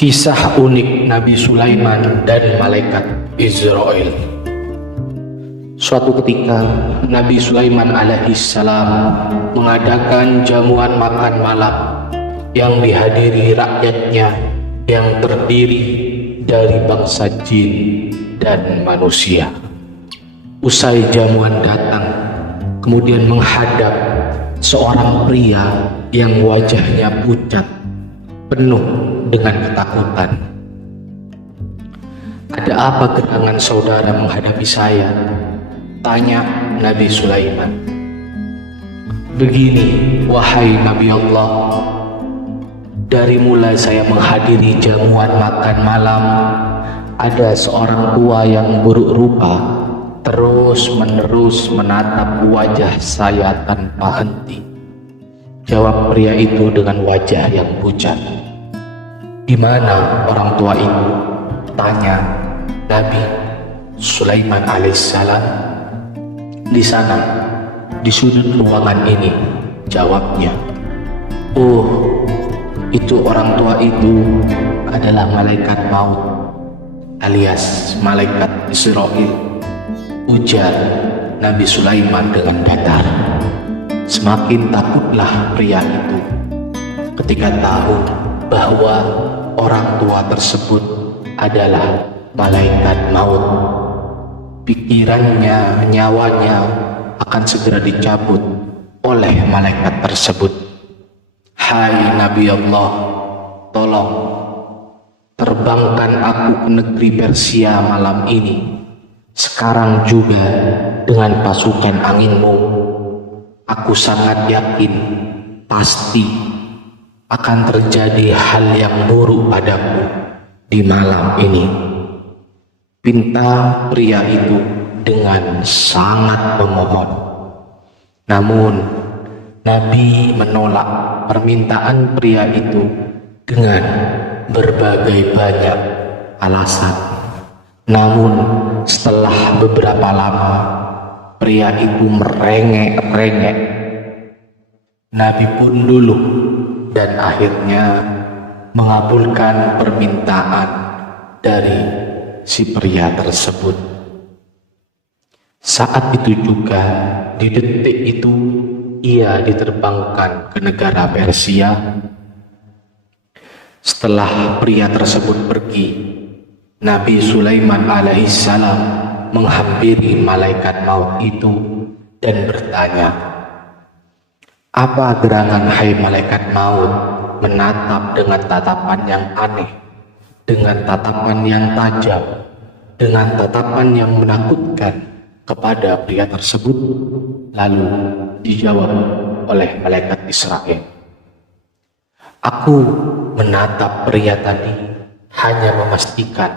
Kisah unik Nabi Sulaiman dan malaikat Israel. Suatu ketika Nabi Sulaiman alaihissalam mengadakan jamuan makan malam yang dihadiri rakyatnya yang terdiri dari bangsa jin dan manusia. Usai jamuan datang, kemudian menghadap seorang pria yang wajahnya pucat, penuh dengan ketakutan. "Ada apa gerangan saudara menghadapi saya?" tanya Nabi Sulaiman. "Begini, wahai Nabi Allah, dari mulai saya menghadiri jamuan makan malam, ada seorang tua yang buruk rupa terus-menerus menatap wajah saya tanpa henti." Jawab pria itu dengan wajah yang pucat. "Di mana orang tua itu?" tanya Nabi Sulaiman alaihissalam. "Di sana, di sudut ruangan ini," jawabnya. "Oh, itu orang tua itu adalah malaikat maut alias malaikat Israel," ujar Nabi Sulaiman dengan datar. Semakin takutlah pria itu ketika tahu bahwa orang tua tersebut adalah malaikat maut. Pikirannya, nyawanya akan segera dicabut oleh malaikat tersebut. "Hai Nabi Allah, tolong terbangkan aku ke negeri Persia malam ini, sekarang juga dengan pasukan anginmu. Aku sangat yakin pasti akan terjadi hal yang buruk padaku di malam ini," pinta pria itu dengan sangat memohon. Namun Nabi menolak permintaan pria itu dengan berbagai banyak alasan. Namun setelah beberapa lama, pria itu merengek-rengek. Nabi pun luluh dan akhirnya mengabulkan permintaan dari si pria tersebut. Saat itu juga, di detik itu, ia diterbangkan ke negara Persia. Setelah pria tersebut pergi, Nabi Sulaiman alaihissalam menghampiri malaikat maut itu dan bertanya, "Apa gerangan hai malaikat maut menatap dengan tatapan yang aneh, dengan tatapan yang tajam, dengan tatapan yang menakutkan kepada pria tersebut?" Lalu dijawab oleh malaikat Israel, "Aku menatap pria tadi hanya memastikan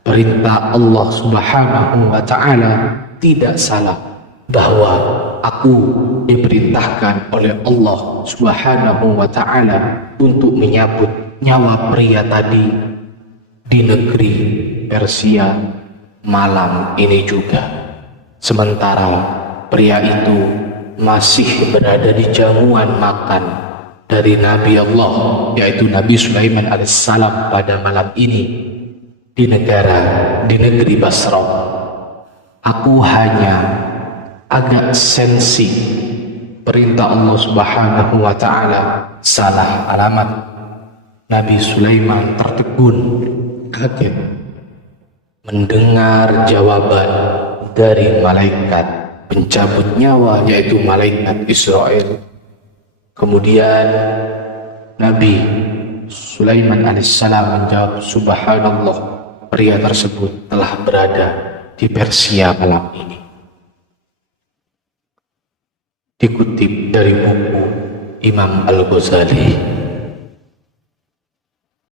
perintah Allah Subhanahu wa Ta'ala tidak salah, bahwa aku diperintahkan oleh Allah Subhanahu wa Ta'ala untuk menyabut nyawa pria tadi di negeri Persia malam ini juga. Sementara pria itu masih berada di jamuan makan dari Nabi Allah, yaitu Nabi Sulaiman alaihissalam pada malam ini di negeri Basra. Aku hanya agak sensi perintah Allah Subhanahu wa Ta'ala salah alamat." Nabi Sulaiman tertegun, kaget mendengar jawaban dari malaikat pencabut nyawa, yaitu malaikat Israel. Kemudian Nabi Sulaiman alaihissalam menjawab, "Subhanallah, pria tersebut telah berada di Persia malam ini." Dikutip dari buku Imam Al-Ghazali.